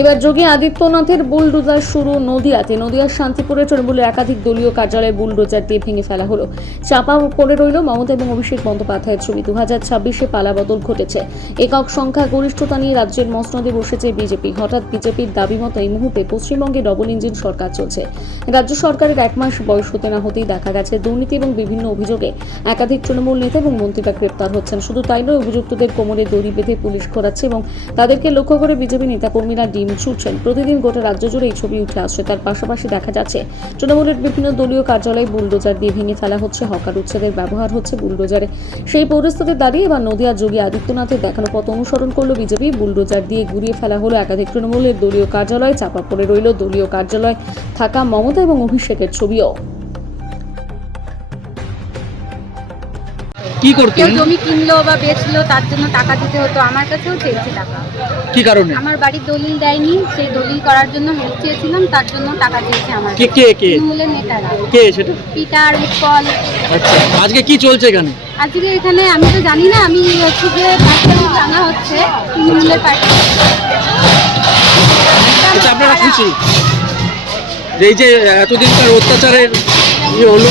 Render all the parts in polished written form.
এবার যোগী আদিত্যনাথের বুলডোজার শুরু নদিয়াতে। নদিয়ার শান্তিপুরে তৃণমূলের একাধিক দলীয় কার্যালয় বুলডোজার দিয়ে ভেঙে ফেলা হলো। চাপা পড়ে রইল মমতা এবং অভিষেক বন্দ্যোপাধ্যায়ের ছবি। 2026-এ পালাবদল ঘটেছে। একক সংখ্যা গরিষ্ঠতা নিয়ে রাজ্যের মসনদে বসেছে বিজেপি। হঠাৎ বিজেপির দাবি মতো এই মুহূর্তে পশ্চিমবঙ্গে ডবল ইঞ্জিন সরকার চলছে। রাজ্য সরকারের 1 মাস বয়স হতে না হতেই দেখা গেছে দুর্নীতি এবং বিভিন্ন অভিযোগে একাধিক তৃণমূল নেতা এবং মন্ত্রীরা গ্রেপ্তার হচ্ছেন। শুধু তাই নয়, অভিযুক্তদের কোমরে দড়ি বেঁধে পুলিশ ঘোরাচ্ছে এবং তাদেরকে লক্ষ্য করে বিজেপি নেতাকর্মীরা ডিম ছুটছেন। প্রতিদিন গোটা রাজ্য জুড়ে এই ছবি উঠে আসছে। তার পাশাপাশি দেখা যাচ্ছে তৃণমূলের বিভিন্ন দলীয় কার্যালয় বুলডোজার দিয়ে ভেঙে ফেলা হচ্ছে। হকার উচ্ছেদের ব্যবহার হচ্ছে বুলডোজারে। সেই পরিস্থিতির দাঁড়িয়ে এবার নদিয়ার যোগী আদিত্যনাথের দেখানো পথ অনুসরণ করলো বিজেপি। বুলডোজার দিয়ে ঘুরিয়ে ফেলা হলো একাধিক তৃণমূলের দলীয় কার্যালয়। চাপা পড়ে রইল দলীয় কার্যালয় থাকা মমতা এবং অভিষেকের ছবিও। কি করতেন? কেউ জমি কিনলো বা বেচলো, তার জন্য টাকা দিতে হতো। আমার কাছেও চেয়েছে টাকা। কি কারণে? আমার বাড়ির দলিল দেয়নি, সেই দলিল করার জন্য হেল্প চেয়েছিলাম, তার জন্য টাকা চেয়েছে আমার কে কাছে। কে কে তৃণমূলের নেতারা। কে সেটা? পিটার, উৎপল। আচ্ছা, আজকে কি চলছে এখানে? আজকে এখানে আমি তো জানি না, আমি হচ্ছে যে পার্টি জানা হচ্ছে তৃণমূলের পার্টি। আচ্ছা, আপনারা খুশি যে এই যে এতদিনকার অত্যাচারের ইয়ে হলো?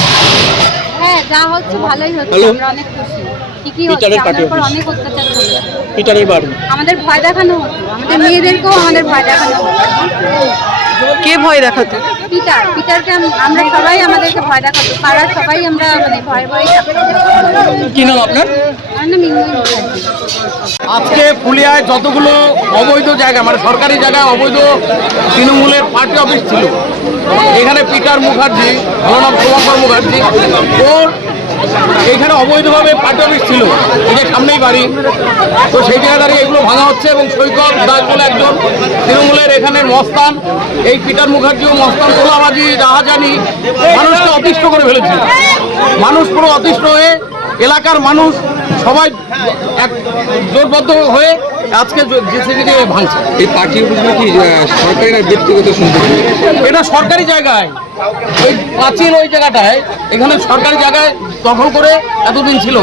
হ্যাঁ, যা হচ্ছে ভালোই হচ্ছে, হ্যালো? আমরা অনেক খুশি। ঠিকই হচ্ছে, পিটারের পার্টি আমাদের উপর অফিস। অনেক অত্যাচার চলেছে। পিটারের বাড়ি। আমাদের ভয় দেখানো হতো, আমাদের মেয়েদেরকেও আমাদের ভয় দেখানো হতো। কে ভয় দেখাতো? পিটারকে আমরা সবাই আমাদেরকে ভয় দেখাতো। পাড়ার সবাই আমরা মানে ভয়ে ভয়ে থাকতাম। কি নাম আপনার? আমার নাম মিনময়ী মুখার্জি। আজকে ফুলিয়ায় যতগুলো অবৈধ জায়গা মানে সরকারি জায়গায় অবৈধ তৃণমূলের পার্টি অফিস ছিল, এখানে পিটার মুখার্জি, ভালো নাম শুভঙ্কর মুখার্জি, ওর এইখানে অবৈধভাবে পার্টি অফিস ছিল, এই যে সামনেই বাড়ি। তো সেই জায়গায় দাঁড়িয়ে এগুলো ভাঙা হচ্ছে এবং সৈকত দাস বলে একজন তৃণমূলের এখানে মস্তান, এই পিটার মুখার্জিও মস্তান, তোলাবাজি রাহাজানি মানুষকে অতিষ্ঠ করে ফেলেছে। মানুষ পুরো অতিষ্ঠ হয়ে, এলাকার মানুষ সবাই এক জোটবদ্ধ হয়ে আজকে জেসিবিকে ভাঙছে। এই পার্টি অফিসগুলো কি সরকারি না ব্যক্তিগত সম্পত্তি? এটা সরকারি জায়গায়, ওই প্রাচীন ওই জায়গাটায়, এখানে সরকারি জায়গায় দখল করে এতদিন ছিল।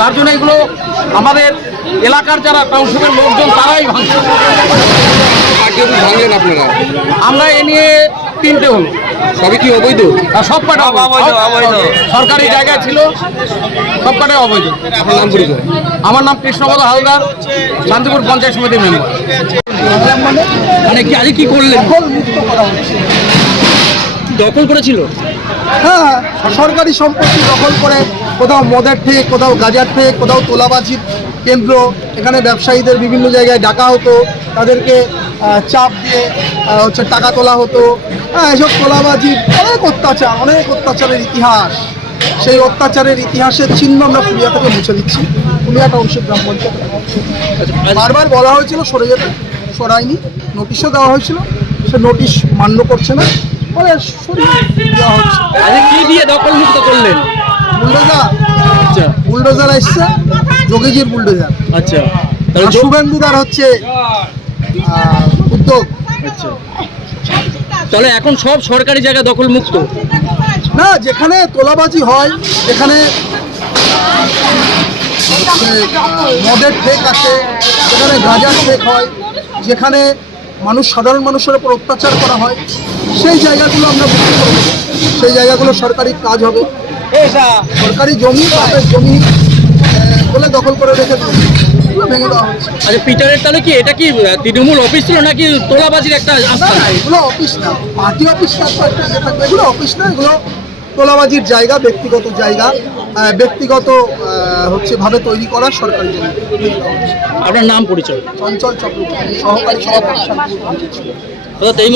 তার জন্য এগুলো আমাদের এলাকার যারা টাউনশিপের লোকজন তারাই ভাঙছে। পার্টি অফিস ভাঙলেন আপনারা? আমরা এ নিয়ে 3টে হলো। সবই কি অবৈধ? আর সব কটা সরকারি জায়গায় ছিল, সব কটাই অবৈধ। আপনার নাম পরিচয়? আমার নাম কৃষ্ণপদ হালদার, শান্তিপুর পঞ্চায়েত সমিতির মেম্বার। মানে কি আজকে কি করলেন? দখল করেছিল? হ্যাঁ, সরকারি সম্পত্তি দখল করে কোথাও মদের ঠেক, কোথাও গাঁজার ঠেক, কোথাও তোলাবাজির কেন্দ্র। এখানে ব্যবসায়ীদের বিভিন্ন জায়গায় ডাকা হতো, তাদেরকে চাপ দিয়ে হচ্ছে টাকা তোলা হতো। হ্যাঁ, এসব তোলাবাজির অনেক অত্যাচারের ইতিহাস। সেই অত্যাচারের ইতিহাসের চিহ্ন আমরা পুরিয়া থেকে মুছে দিচ্ছি। পুরিয়া টাউনশিপ গ্রাম পঞ্চায়েত বারবার বলা হয়েছিল সরে যেতে, সরায়নি। নোটিশও দেওয়া হয়েছিল, সে নোটিশ মান্য করছে না, ফলে সরিয়ে দেওয়া হচ্ছে। আজকে কি দিয়ে দখল মুক্ত করলেন? বুলডোজার, আচ্ছা বুলডোজার এসছে, যোগীজির বুলডোজার। আচ্ছা, আর শুভেন্দুদার হচ্ছে উদ্যোগ। আচ্ছা, তাহলে এখন সব সরকারি জায়গা দখল মুক্ত? না, যেখানে তোলাবাজি হয়, যেখানে মদের ঠেক আছে, যেখানে গাঁজার ঠেক হয়, যেখানে সাধারণ মানুষের উপর অত্যাচার করা হয়, সেই জায়গাগুলো আমরা মুক্ত করব। সেই জায়গাগুলো সরকারি কাজ হবে। সরকারি জমি, বাপের জমি বলে দখল করে রেখে ভেঙে দেওয়া হচ্ছে। আচ্ছা, পিটারের তাহলে কি এটা কি তৃণমূল অফিস ছিল নাকি তোলাবাজির একটা আস্থা? এগুলো অফিস না, পার্টি অফিস থাকবে, এগুলো অফিস না, এগুলো তোলাবাজির জায়গা, ব্যক্তিগত জায়গা, ব্যক্তিগত হচ্ছে ভাবে তৈরি করা সরকারি জমি। আপনার নাম পরিচয়? চঞ্চল চক্রবর্তী, সহকারী সভাপতি। এই